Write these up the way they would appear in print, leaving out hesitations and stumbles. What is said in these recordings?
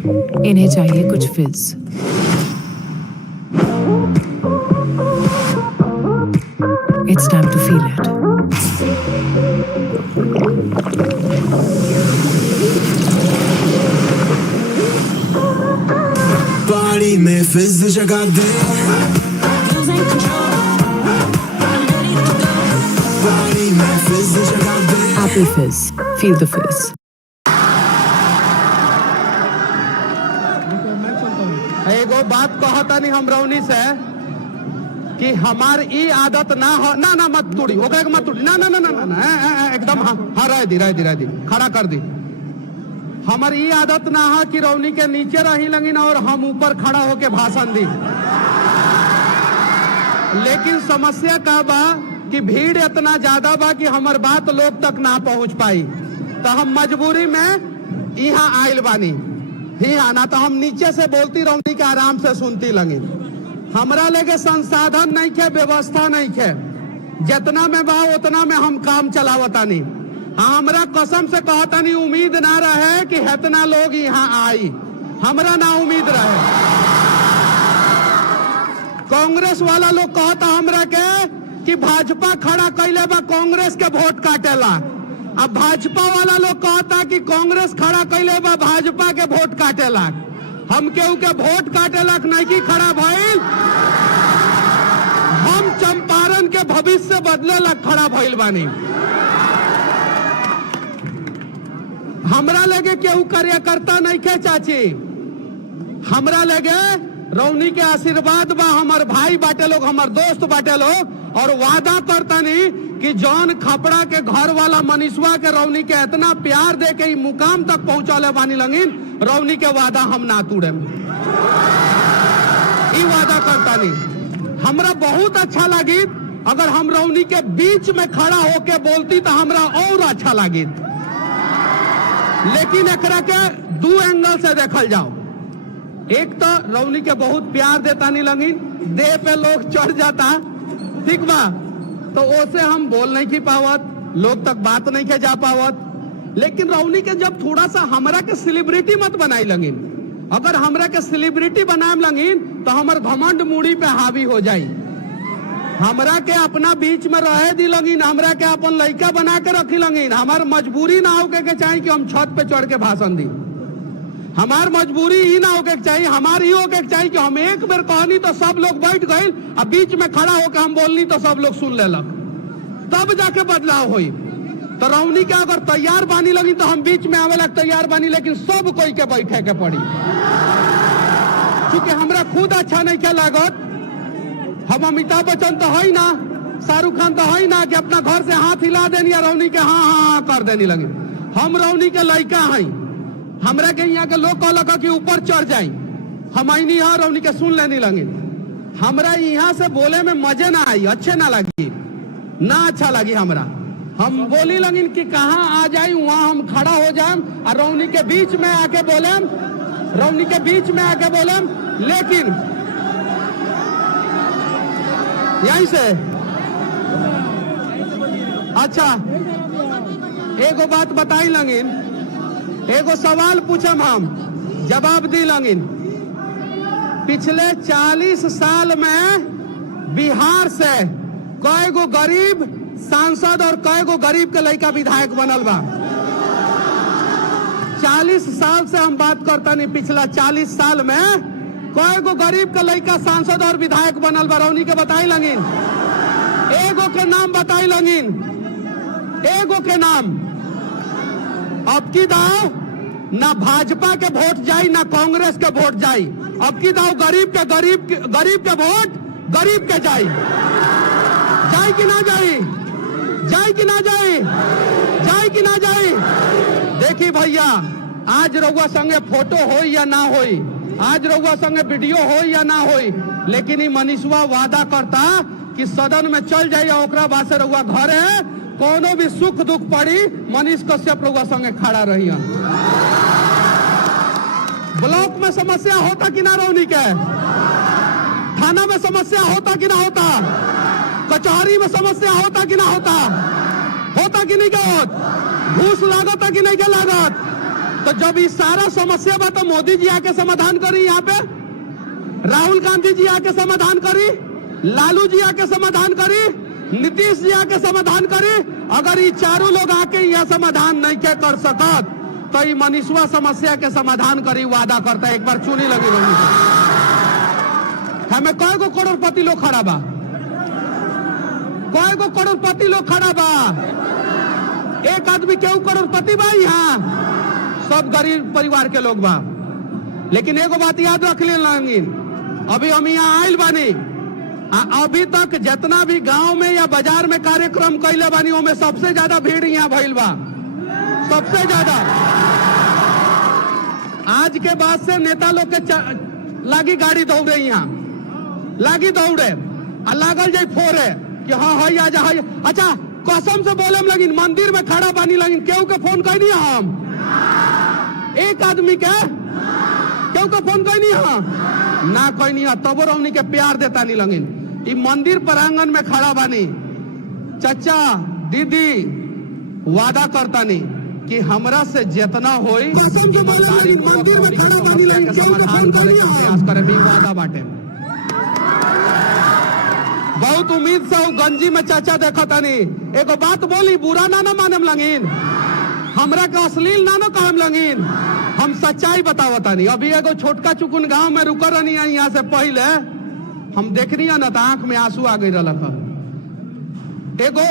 इन्हें चाहिए कुछ fridge. It's time to feel it. पानी में फिज जगा दे, पानी में फिज जगा दे। Apple Fizz. Feel the fizz. एगो बात कहता नहीं हम रौनी से कि हमार ई आदत ना हो। ना ना मत तोड़ी, ओकरे के मत तोड़ी। ना ना ना ना ना एकदम हाँ रह दी खड़ा कर दी। हमार ई आदत ना है कि रौनी के नीचे रही लगिन और हम ऊपर खड़ा होके भाषण दी। लेकिन समस्या का बा कि भीड़ इतना ज्यादा बा कि हमार बात लोग तक ना पहुंच पाई, तो हम मजबूरी में यहाँ आयल बानी। ही आना तो हम नीचे से बोलती रौनी के आराम से सुनती लगी। हमरा लेके संसाधन नहीं खे, व्यवस्था नहीं खे। जितना में बा उतना में हम काम चलावता नहीं। हमरा कसम से कहता नहीं, उम्मीद ना रहे कि इतना लोग यहाँ आई। हमरा ना उम्मीद रहे। कांग्रेस वाला लोग कहता हमरा के कि भाजपा खड़ा कैले बा कांग्रेस के वोट काटेला। अब भाजपा वाला लोग कहता कि कांग्रेस खड़ा कैले बा भाजपा के वोट काटेला। हम केहू के वोट काटेला नहीं की खड़ा भइल, हम चंपारण के भविष्य बदले ला खड़ा भइल बानी। हमरा लगे केहू कार्यकर्ता नहीं खे चाची, हमरा लगे रौनी के आशीर्वाद बा। हमार भाई बाटे लोग, हमार दोस्त बाटे लोग, और वादा करता नहीं कि जौन खपड़ा के घर वाला मनीषवा के रौनी के इतना प्यार दे के मुकाम तक पहुंचाले बानी लगिन, रौनी के वादा हम ना तोड़े। ई वादा करता नहीं। हमरा बहुत अच्छा लगी अगर हम रौनी के बीच में खड़ा होके बोलती तो हमरा और अच्छा लगी। लेकिन एकरा के दो एंगल से देखल जाओ। एक तो रौनी के बहुत प्यार देता नहीं लगिन, देह पे लोग चढ़ जाता, ठीक बा, तो ओसे हम बोल नहीं की पावत, लोग तक बात नहीं के जा पावत। लेकिन रौनी के जब थोड़ा सा हमरा के सेलिब्रिटी मत बनाई लगिन, अगर हमरा के सेलिब्रिटी बनाए लगिन तो हमर घमंड मूड़ी पे हावी हो जाई। हमरा के अपना बीच में रहे दी लगिन, हमरा के अपन लड़का बना के रखी लगिन। हमार मजबूरी ना होके के चाहिए कि हम छत पे चढ़ के भाषण दी। हमार मजबूरी ही ना होके चाहिए, हमार ही होके चाहिए कि हम एक बेर कहनी तो सब लोग बैठ गए, अब बीच में खड़ा होकर हम बोलनी तो सब लोग सुन लेलक, तब जाके बदलाव हुई। तो रौनी के अगर तैयार बानी लगी तो हम बीच में आवे लग तैयार बानी, लेकिन सब कोई के बैठे के पड़ी। क्योंकि हमरा खुद अच्छा नहीं क्या लागत। हम अमिताभ बच्चन तो है ना, शाहरुख खान तो है ना कि अपना घर से हाथ हिला देनी या रौनी के हाँ हाँ कर देनी लगी। हम रौनी के लड़का हैं, हमरा के यहाँ के लोग कहलक कि ऊपर चढ़ जाई, हम आई यहाँ रौनी के सुन लेनी लगी। हमरा यहाँ से बोले में मजे ना आई, अच्छे ना लगी, ना अच्छा लगी हमरा। हम बोली लगिन कि कहाँ आ जाई, वहाँ हम खड़ा हो जाए और रौनी के बीच में आके बोले, रौनी के बीच में आके बोले। लेकिन यहीं से अच्छा एगो बात बताई लगिन, एगो सवाल पूछम, हम जवाब दी लगिन। पिछले 40 साल में बिहार से कई गो गरीब सांसद और कई गो गरीब के लड़का विधायक बनल बा। 40 साल से हम बात करता नहीं, पिछला 40 साल में कई गो गरीब के लड़का सांसद और विधायक बनल बा। रौनी के बताई लगिन, एगो के नाम बताई लगिन, एगो के नाम। अब की दाव ना भाजपा के वोट जाई ना कांग्रेस के वोट जाई, अब की दाव गरीब के वोट गरीब के जाई। जाई कि ना जाई, जाई कि ना जाई, जाई कि ना जाई। देखी भैया, आज रउआ संगे फोटो हो या ना होई, आज रउआ संगे वीडियो हो या ना होई, लेकिन मनीषवा वादा करता कि सदन में चल जाइए, ओकरा बाद से रउआ घर है, कोनो भी सुख दुख पड़ी मनीष कश्यप रउआ संगे खड़ा रही। ब्लॉक में समस्या होता कि ना रौनी के, थाना में समस्या होता कि ना होता, कचहरी में समस्या होता कि ना होता, होता कि नहीं क्या होता, घूस लागत कि नहीं क्या लागत, तो जब ये सारा समस्या बा तो मोदी जी आके समाधान करी, यहाँ पे राहुल गांधी जी आके समाधान करी, लालू जी आके समाधान करी, नीतीश जी आके समाधान करी। अगर ये चारों लोग आके यह समाधान नहीं के कर सकत तो ये मनीषवा समस्या के समाधान करी वादा करता है। एक बार चुनी लगी रही हमें कई गो करोड़पति लोग खड़ा बा, कई गो करोड़पति लोग खड़ा बा, एक आदमी केहू करोड़पति बा यहाँ, सब गरीब परिवार के लोग बा। लेकिन एगो बात याद रख लेंगे, अभी हम यहाँ आयल बानी, अभी तक जितना भी गांव में या बाजार में कार्यक्रम कैले बानी में सबसे ज्यादा भीड़ यहाँ भइल बा, सबसे ज्यादा। आज के बाद से नेता लोग के लागी गाड़ी दौड़े, यहाँ लागी दौड़े आ लागल जाए फोरे कि हाँ है आजा है। अच्छा कसम से बोले लगिन मंदिर में खड़ा बानी लगिन, केहू के फोन कैनी हम, एक आदमी के केहू के फोन कैनी हम ना कैनी है, तबो हमनी के प्यार देता नहीं लगिन। ई मंदिर प्रांगण में खड़ा बानी, चाचा दीदी वादा करता नहीं कि हमरा से जितना होई कसम से बोले मंदिर में खड़ा बानी लगिन, केहू के फोन कैनी हम प्रयास करे भी वादा बाटे। बहुत उम्मीद से गंजी में चाचा देखा तानी, एगो बात बोली बुरा ना मानम लगिन, हमरा के अश्लील ना कहम लगिन, हम सच्चाई बतावतानी। अभी एगो छोटका चुकुन गांव में रुक रही है, यहाँ से पहले हम देखनी है ना तो आंख में आंसू आ गई रहा। एगो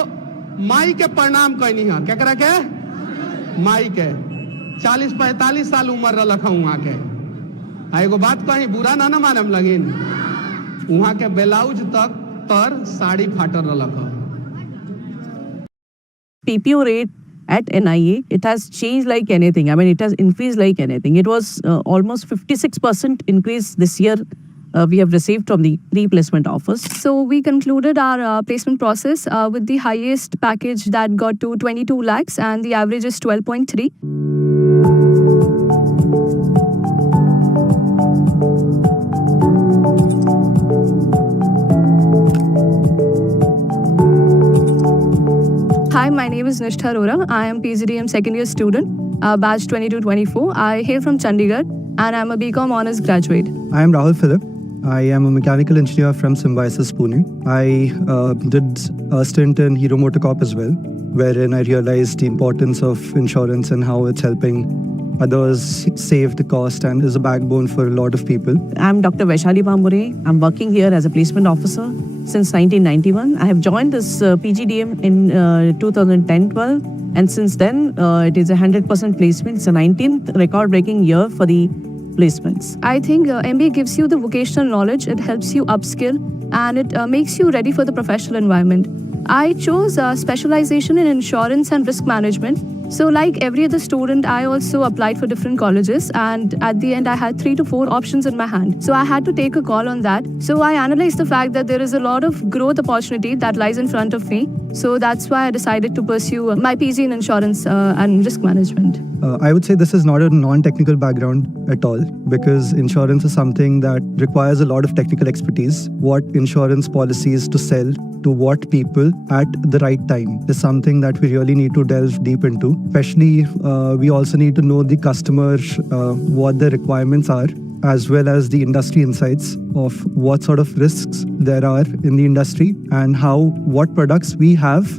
माई के प्रणाम कहनी है, केकरा के माई के 40-45 साल उम्र रहा वहाँ के। एगो बात कही बुरा ना मानम लगिन, वहाँ के ब्लाउज तक तर साड़ी फाटर रहा। PPO rate at NIA, it has changed like anything. I mean, it has increased like anything. It was almost 56% increase this year we have received from the replacement offers. So we concluded our placement process with the highest package that got to 22 lakhs and the average is 12.3. Hi, my name is Nishtha Arora. I am PGDM second year student, batch 22-24. I hail from Chandigarh and I am a BCom Honours graduate. I am Rahul Philip. I am a mechanical engineer from Symbiosis, Pune. I did a stint in Hero MotoCorp as well, wherein I realized the importance of insurance and how it's helping others save the cost and is a backbone for a lot of people. I'm Dr. Vaishali Bambure. I'm working here as a placement officer since 1991. I have joined this PGDM in 2010-12 and since then it is a 100% placement. It's a 19th record-breaking year for the placements. I think MBA gives you the vocational knowledge, it helps you upskill and it makes you ready for the professional environment. I chose specialization in insurance and risk management. So like every other student, I also applied for different colleges and at the end I had 3 to 4 options in my hand. So I had to take a call on that. So I analyzed the fact that there is a lot of growth opportunity that lies in front of me. So that's why I decided to pursue my PG in insurance and risk management. I would say this is not a non-technical background at all, because insurance is something that requires a lot of technical expertise. What insurance policies to sell to what people at the right time is something that we really need to delve deep into. Especially, we also need to know the customer, what the requirements are, as well as the industry insights of what sort of risks there are in the industry and what products we have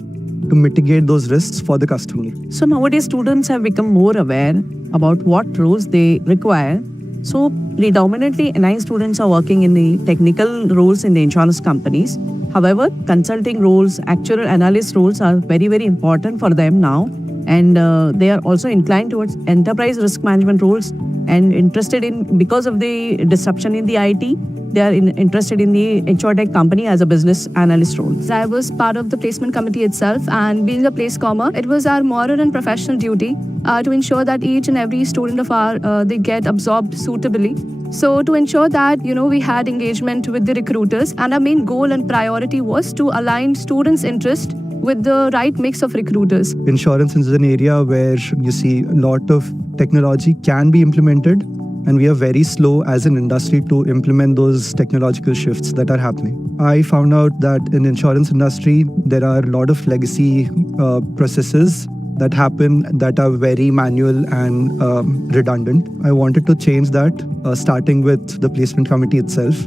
to mitigate those risks for the customer. So nowadays students have become more aware about what roles they require. So predominantly NI students are working in the technical roles in the insurance companies. However, consulting roles, actuarial analyst roles are very, very important for them now. And they are also inclined towards enterprise risk management roles and interested in, because of the disruption in the IT, they are interested in the InsurTech company as a business analyst role. I was part of the placement committee itself, and being a placecomer, it was our moral and professional duty to ensure that each and every student of ours, they get absorbed suitably. So to ensure that, we had engagement with the recruiters, and our main goal and priority was to align students' interest with the right mix of recruiters. Insurance is an area where you see a lot of technology can be implemented, and we are very slow as an industry to implement those technological shifts that are happening. I found out that in insurance industry, there are a lot of legacy processes that happen that are very manual and redundant. I wanted to change that, starting with the placement committee itself,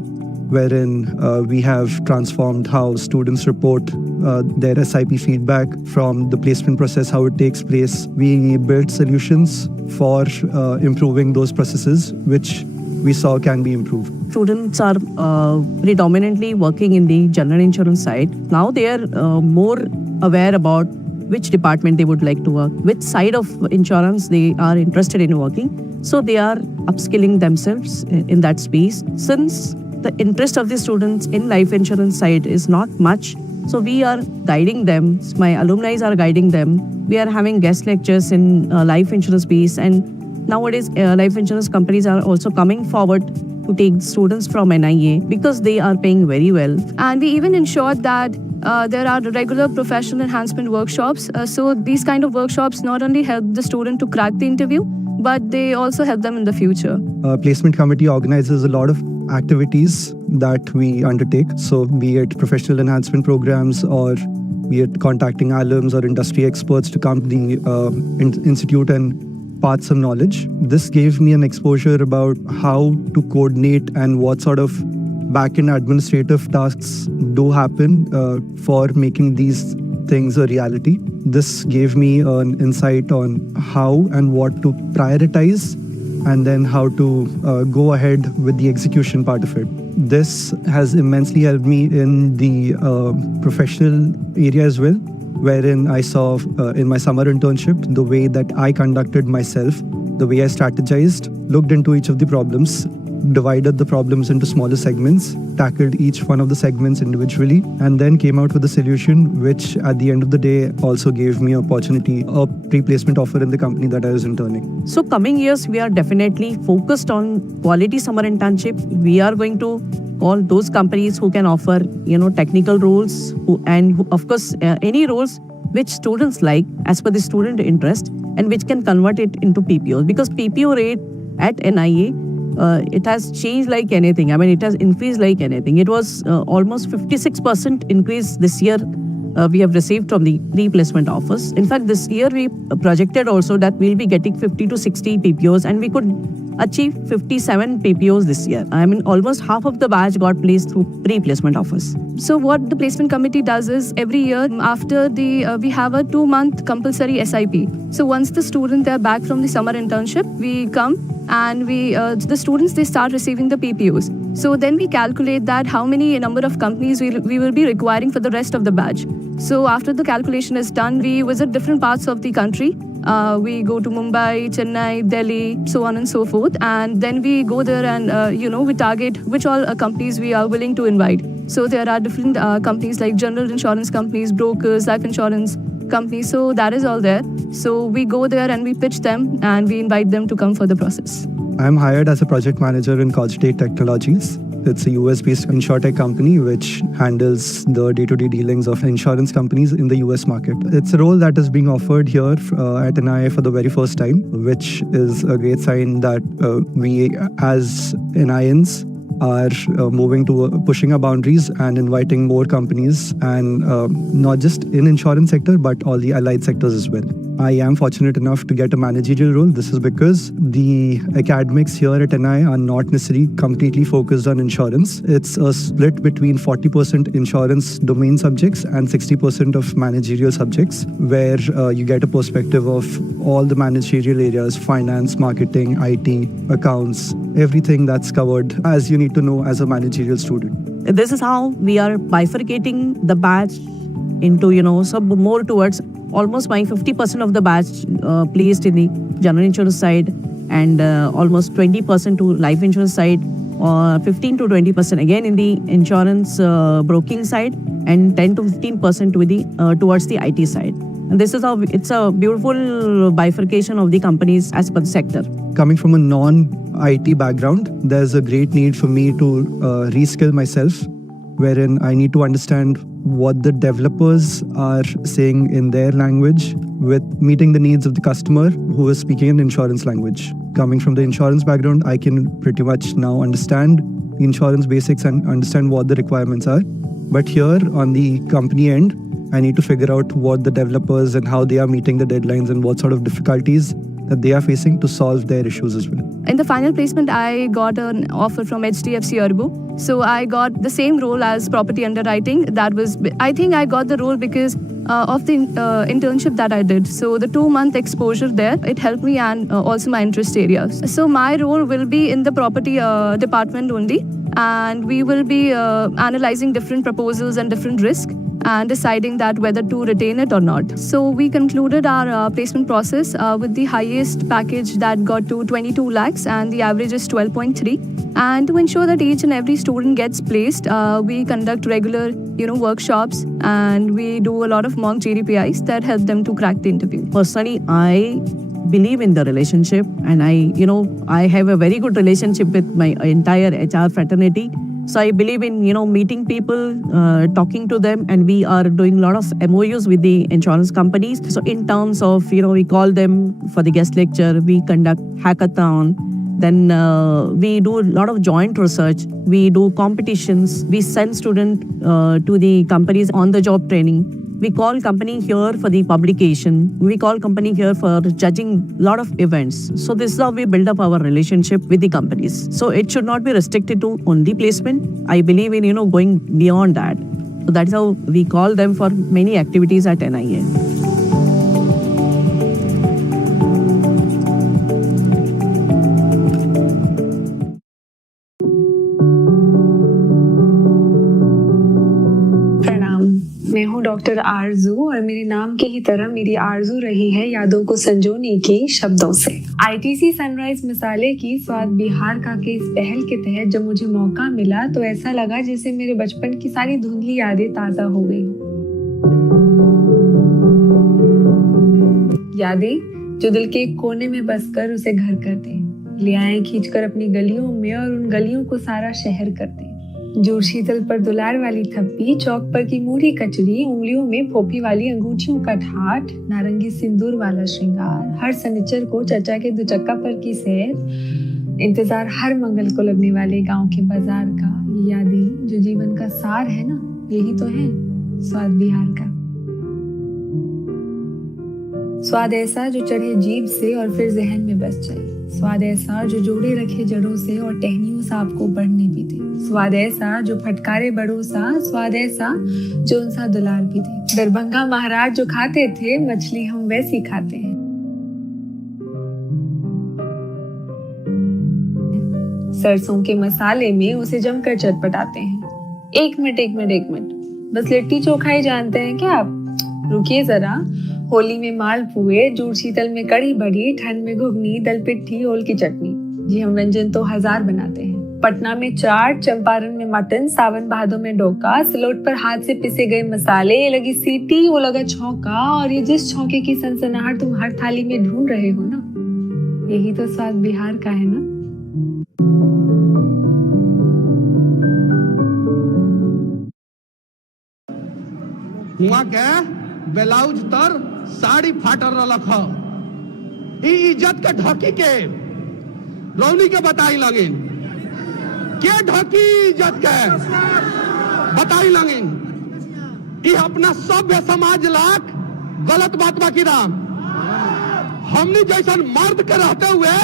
wherein we have transformed how students report their SIP feedback from the placement process, how it takes place. We built solutions for improving those processes, which we saw can be improved. Students are predominantly working in the general insurance side. Now they are more aware about which department they would like to work, which side of insurance they are interested in working. So they are upskilling themselves in that space. Since the interest of the students in life insurance side is not much, so we are guiding them. My alumni are guiding them. We are having guest lectures in life insurance space, and nowadays life insurance companies are also coming forward to take students from NIA because they are paying very well. And we even ensured that there are regular professional enhancement workshops. So these kind of workshops not only help the student to crack the interview, but they also help them in the future. Placement committee organizes a lot of activities that we undertake. So be it professional enhancement programs, or be it contacting alums or industry experts to come to the institute and pass some knowledge. This gave me an exposure about how to coordinate and what sort of back-end administrative tasks do happen for making these things a reality. This gave me an insight on how and what to prioritize, and then how to go ahead with the execution part of it. This has immensely helped me in the professional area as well, wherein I saw in my summer internship the way that I conducted myself, the way I strategized, looked into each of the problems, divided the problems into smaller segments, tackled each one of the segments individually, and then came out with a solution which at the end of the day also gave me opportunity, a pre-placement offer in the company that I was interning. So coming years, we are definitely focused on quality summer internship. We are going to call those companies who can offer, technical roles, and of course, any roles which students like as per the student interest, and which can convert it into PPOs. Because PPO rate at NIA, it has changed like anything. I mean, it has increased like anything. It was almost 56% increase this year we have received from the pre-placement offers. In fact, this year we projected also that we'll be getting 50 to 60 PPOs, and we could achieve 57 PPOs this year. I mean, almost half of the batch got placed through pre-placement offers. So what the placement committee does is every year after we have a 2-month compulsory SIP. So once the student they're back from the summer internship, we come and the students they start receiving the PPOs. So then we calculate that how many number of companies we will be requiring for the rest of the batch. So after the calculation is done, we visit different parts of the country. We go to Mumbai, Chennai, Delhi, so on and so forth. And then we go there and, we target which all companies we are willing to invite. So there are different companies like general insurance companies, brokers, life insurance companies. So that is all there. So we go there and we pitch them and we invite them to come for the process. I'm hired as a project manager in Cogstate Technologies. It's a US-based insurtech company which handles the day-to-day dealings of insurance companies in the US market. It's a role that is being offered here at NIA for the very first time, which is a great sign that we as NIANs are moving to pushing our boundaries and inviting more companies, and not just in insurance sector but all the allied sectors as well. I am fortunate enough to get a managerial role. This is because the academics here at NI are not necessarily completely focused on insurance. It's a split between 40% insurance domain subjects and 60% of managerial subjects, where you get a perspective of all the managerial areas: finance, marketing, IT, accounts, everything that's covered as you need to know as a managerial student. This is how we are bifurcating the batch into, some more towards almost my 50% of the batch placed in the general insurance side, and almost 20% to life insurance side, or 15 to 20% again in the insurance broking side, and 10 to 15% with the towards the IT side. And this is how it's a beautiful bifurcation of the companies as per the sector. Coming from a non-IT background, there's a great need for me to reskill myself, wherein I need to understand what the developers are saying in their language with meeting the needs of the customer who is speaking an insurance language. Coming from the insurance background, I can pretty much now understand the insurance basics and understand what the requirements are. But here on the company end, I need to figure out what the developers and how they are meeting the deadlines and what sort of difficulties that they are facing to solve their issues as well. In the final placement, I got an offer from HDFC Urbu. So I got the same role as property underwriting. I think I got the role because of the internship that I did. So the 2-month exposure there, it helped me, and also my interest areas. So my role will be in the property department only, and we will be analyzing different proposals and different risks and deciding that whether to retain it or not. So we concluded our placement process with the highest package that got to 22 lakhs, and the average is 12.3. And to ensure that each and every student gets placed, we conduct regular workshops, and we do a lot of mock GDPIs that help them to crack the interview. Personally, I believe in the relationship, and I have a very good relationship with my entire HR fraternity. So I believe in meeting people, talking to them, and we are doing a lot of MOUs with the insurance companies. So in terms of we call them for the guest lecture, we conduct hackathon, then we do a lot of joint research, we do competitions, we send students to the companies on the job training. We call company here for the publication. We call company here for judging a lot of events. So this is how we build up our relationship with the companies. So it should not be restricted to only placement. I believe in, going beyond that. So that's how we call them for many activities at NIA. मैं हूँ doctor आरजू, और मेरे नाम की ही तरह मेरी आरजू रही है यादों को संजोने की शब्दों से। आईटीसी सनराइज मसाले की स्वाद बिहार का के इस पहल के तहत जब मुझे मौका मिला तो ऐसा लगा जैसे मेरे बचपन की सारी धुंधली यादें ताजा हो गई हो। यादें जो दिल के एक कोने में बसकर उसे घर कर दें, ले आए खींचकर अपनी गलियों में और उन गलियों को सारा शहर कर दें। जूड़ शीतल पर दुलार वाली थप्पी, चौक पर की मूढ़ी कचरी, उंगलियों में फोफी वाली अंगूठियों का ठाठ, नारंगी सिंदूर वाला श्रृंगार, हर सनिचर को चचा के दुचक्का पर की सैर, इंतजार हर मंगल को लगने वाले गांव के बाजार का। ये यादें जो जीवन का सार है ना, यही तो है स्वाद बिहार का। स्वाद ऐसा जो चढ़े जीभ से और फिर जहन में बस जाए, स्वाद ऐसा जो जोड़े रखे जड़ों से और टहनियों सा आपको बढ़ने भी दे, स्वाद ऐसा जो फटकारे बड़ों सा, स्वाद ऐसा जो उनसा दुलार भी दे। दरभंगा महाराज जो खाते थे मछली हम वैसी खाते हैं। सरसों के मसाले में उसे जमकर चटपटाते हैं। एक मिनट, बस लिट्टी चोखा ही जानते हैं क्या आप? रुकिए जरा, होली में मालपुए, जूड़ शीतल में कड़ी बड़ी, ठंड में घुगनी, दल पिट्ठी, ओल की चटनी। जी हम व्यंजन तो 1000 बनाते हैं। पटना में चाट, चंपारण में मटन, सावन भादों में डोका, सिलोट पर हाथ से पिसे गए मसाले, ये लगी सीटी, वो लगा छौंका, और ये जिस छौंके की सनसनाहट तुम हर थाली में ढूंढ रहे हो ना, यही तो स्वाद बिहार का है ना। हुआ क्या ब्लाउज तर साड़ी फाटर रख इज्जत के ढकी के रौनी के बताई लगिन के ढकी इज्जत के बताई लगिन ई अपना सभ्य समाज लाख गलत बात बाकी राम हमने जैसा मर्द के रहते हुए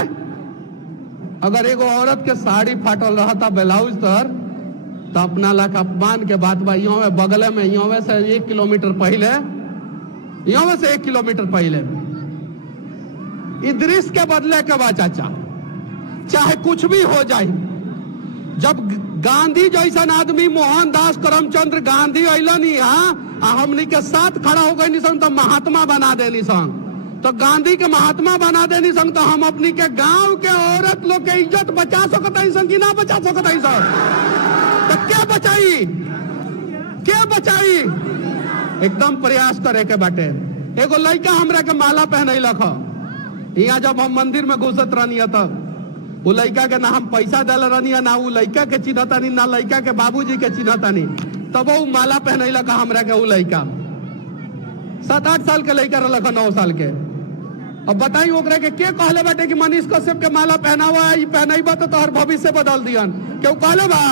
अगर एगो औरत के साड़ी फाटल रहता ब्लाउज तर तो अपना लाख अपमान के बात बा। में बगले में यहाँ से 1 किलोमीटर पहले, यहाँ से 1 किलोमीटर पहले दृश्य के बदले के बा चाचा, चाहे कुछ भी हो जाए। जब गांधी जैसा आदमी मोहनदास करमचंद गांधी अलन यहाँ हमनी के साथ खड़ा हो गए निसन तो महात्मा बना दे निसन, तो गांधी के महात्मा बना दे निसन, तो हम अपनी के गांव के औरत लोग के इज्जत बचा सकते हैं कि ना बचा सकते हैं सर? तो क्या बचाई एकदम प्रयास करे के बाटे। एगो लड़का हमरा के माला पहनई लख, यहाँ जब हम मंदिर में घुसत रहनी तब वो लड़का के ना हम पैसा दिल रहनी, ना वो लड़का के चिन्हतानी, ना लड़का के बाबूजी के चिन्हतानी, तब वो माला पहनई लख हमरा के। वो लड़का 7-8 साल के लड़का रख 9 साल के। अब बताई ओकरा के कहले बाटे कि मनीष कश्यप के माला पहनावा पहनाइबा तो तोहर भविष्य बदल दियन, क्यों कहले बा?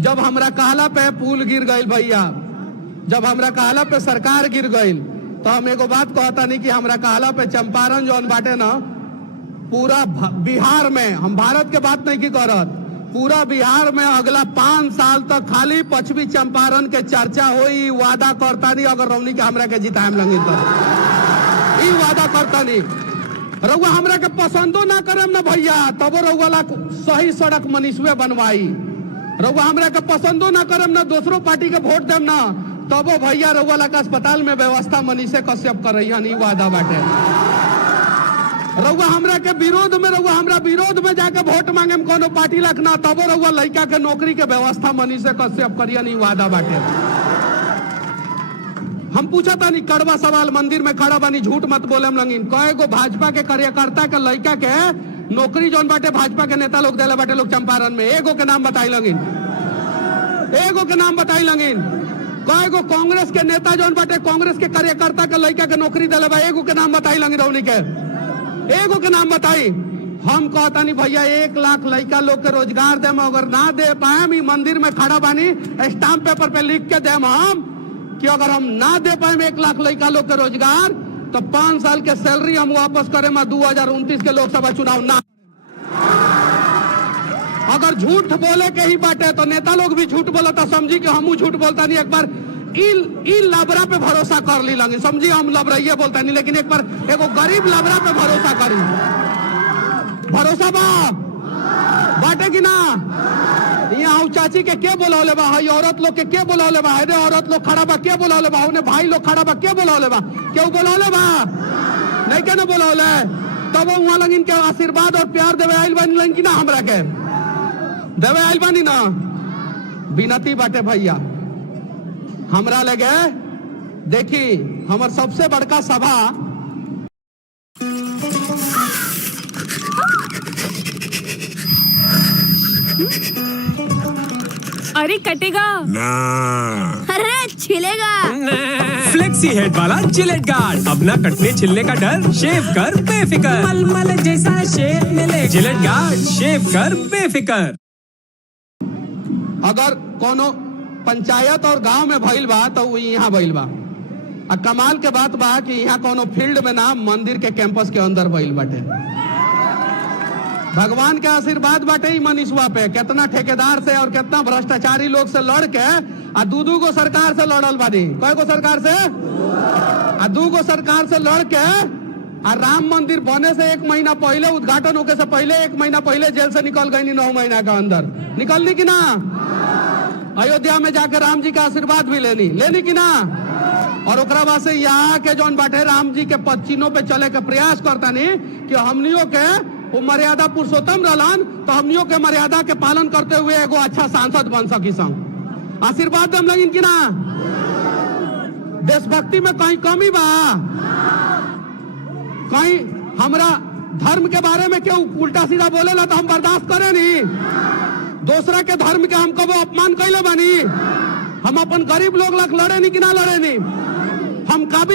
जब हमरा कहला पे पुल गिर गई भैया, जब हमरा कहला पे सरकार गिर गई तो हम एगो बात कहता नहीं कि हमरा कहला पे चंपारण जौन बाटे ना पूरा बिहार में, हम भारत के बात नहीं की करत, पूरा बिहार में अगला 5 साल तक खाली पश्चिमी चंपारण के चर्चा होई। वादा करता नहीं अगर रौनी के हमरा के जिताएम लंगी तो ई वादा करता नहीं। रउआ हमरा के पसंदो ना करम ना भैया तबो रउआ ला सही सड़क मनीषवे बनवाई। रउआ हमरा के पसंदो ना करम ना दूसरो पार्टी के वोट देम ना तबो भैया रउआ ला के अस्पताल में व्यवस्था मनीषे कश्यप करैहन। ई वादा बाटे। रउआ हमरा के विरोध में, रउआ हमरा विरोध में जाके वोट मांगे में कोनो पार्टी लख ना तबो रउआ लड़का के नौकरी के व्यवस्था मनीषे कश्यप करियन। ई वादा बाटे। हम पूछा था नहीं कड़वा सवाल, मंदिर में खड़ा बानी, झूठ मत बोले लंगिन। कए गो भाजपा के कार्यकर्ता के लड़का के नौकरी जौन बाटे भाजपा के नेता लोग देले बाटे लोग चंपारण में, एगो के नाम बताई लंगिन, एगो के नाम बताई लंगिन। कए गो कांग्रेस के नेता जौन बाटे कांग्रेस के कार्यकर्ता के लड़का के नौकरी देले बा, एगो के नाम बताई लंगिन रौनी के, एगो के नाम बताई। हम कहता नहीं भैया 1 लाख लड़का लोग के रोजगार देम, अगर ना दे पाए मंदिर में खड़ा बानी स्टाम्प पेपर पे लिख के देम हम कि अगर हम ना दे पाए 1 लाख लड़का लोग के रोजगार तो 5 साल के सैलरी हम वापस करे 2029 के लोकसभा चुनाव ना। अगर झूठ बोले के ही बाटे तो नेता लोग भी झूठ बोलता समझी कि हमू झूठ बोलता नहीं। एक बार ई लबरा पे भरोसा कर ली लंगी, समझी हम लबराइये बोलता नहीं, लेकिन एक बार एगो गरीब लबरा पे भरोसा करी। भरोसा बाटे कि ना? यहाँ चाची के बोलौले बा, हई औरत लोग के बोलौले बा, हेदे औरत लोग खड़ा बा के बोलौले बा, उन्हें भाई लोग खड़ा बा के बोलौले बा, क्यों बोलौले बा? नहीं के ना बोलौले तब वो वहां लगिन के आशीर्वाद और प्यार देवे आइल बानी लगिन कि ना हमरा के देवे आइल बानी ना। बिनती बाटे भैया हमरा लगे देखी हमर सबसे बड़का सभा अरे कटेगा ना, अरे छिलेगा। फ्लेक्सी हेड वाला जिलेट गार्ड, अब ना कटने छिलने का डर, शेव कर बेफिक्र, मलमल जैसा शेप मिले। जिलेट गार्ड शेव कर बेफिक्र। अगर कोनो पंचायत और गांव में भइल बा तो वो यहाँ भइल बा। आ कमाल के बात बा कि यहाँ कोनो फील्ड में ना मंदिर के कैंपस के अंदर भइल बाटे। भगवान के आशीर्वाद बाटे ही मनीषवा पे। कितना ठेकेदार से और कितना भ्रष्टाचारी लोग से लड़ के आ दू गो सरकार से लड़ल बानी। कई गो सरकार से? आ 2 गो सरकार से लड़ के आ राम मंदिर बने से 1 महीना पहले, उद्घाटन होके से पहले 1 महीना पहले जेल से निकल गई 9 महीना के अंदर। निकलनी की ना? अयोध्या में जाके राम जी का आशीर्वाद भी लेनी की ना? और ओकरा बाद से यहाँ के जौन बाटे राम जी के पदचिन्हों पे चले के प्रयास करता नहीं कि हमनियों के वो मर्यादा पुरुषोत्तम रहलन तो हमनियों के मर्यादा के पालन करते हुए एगो अच्छा सांसद बन सकी संग। आशीर्वाद दम लगिन की ना? देशभक्ति में कहीं कमी बा? कहीं हमरा धर्म के बारे में क्यों उल्टा सीधा बोलेला तो हम बर्दाश्त करे नहीं? दूसरा के धर्म के हम कबो अपमान कैले बानी? हम अपन गरीब लोग लग लड़े नहीं कि ना लड़े नहीं? हम काबिल